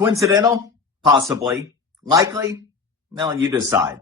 Coincidental? Possibly. Likely? No, you decide.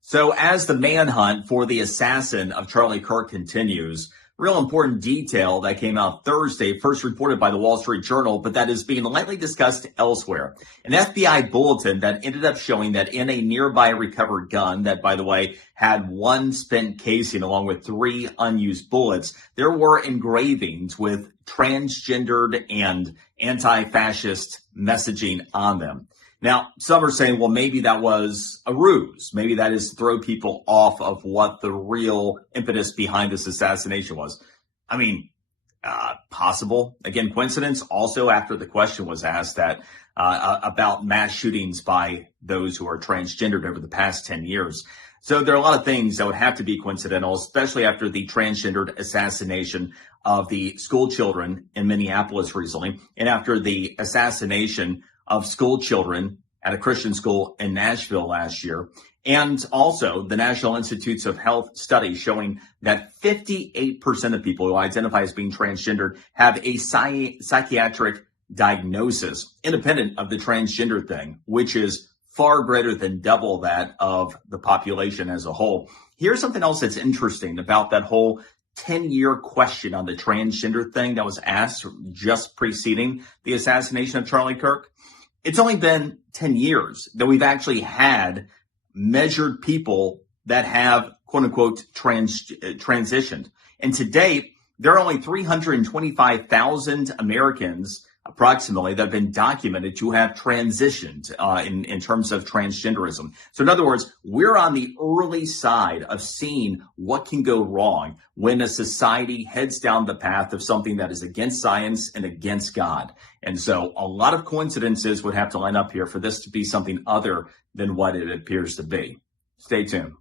So as the manhunt for the assassin of Charlie Kirk continues, real important detail that came out Thursday, first reported by the Wall Street Journal, but that is being lightly discussed elsewhere. An FBI bulletin that ended up showing that in a nearby recovered gun that, by the way, had one spent casing along with 3 unused bullets, there were engravings with transgendered and anti-fascist messaging on them. Now, some are saying, well, maybe that was a ruse. Maybe that is to throw people off of what the real impetus behind this assassination was. I mean, possible. Again, coincidence. Also, after the question was asked that about mass shootings by those who are transgendered over the past 10 years. So there are a lot of things that would have to be coincidental, especially after the transgendered assassination of the school children in Minneapolis recently, and after the assassination of school children at a Christian school in Nashville last year. And also the National Institutes of Health study showing that 58% of people who identify as being transgendered have a psychiatric diagnosis independent of the transgender thing, which is far greater than double that of the population as a whole. Here's something else that's interesting about that whole 10-year question on the transgender thing that was asked just preceding the assassination of Charlie Kirk. It's only been 10 years that we've actually had measured people that have, quote unquote, transitioned. And to date, there are only 325,000 Americans approximately that have been documented to have transitioned in terms of transgenderism. So in other words, we're on the early side of seeing what can go wrong when a society heads down the path of something that is against science and against God. And so a lot of coincidences would have to line up here for this to be something other than what it appears to be. Stay tuned.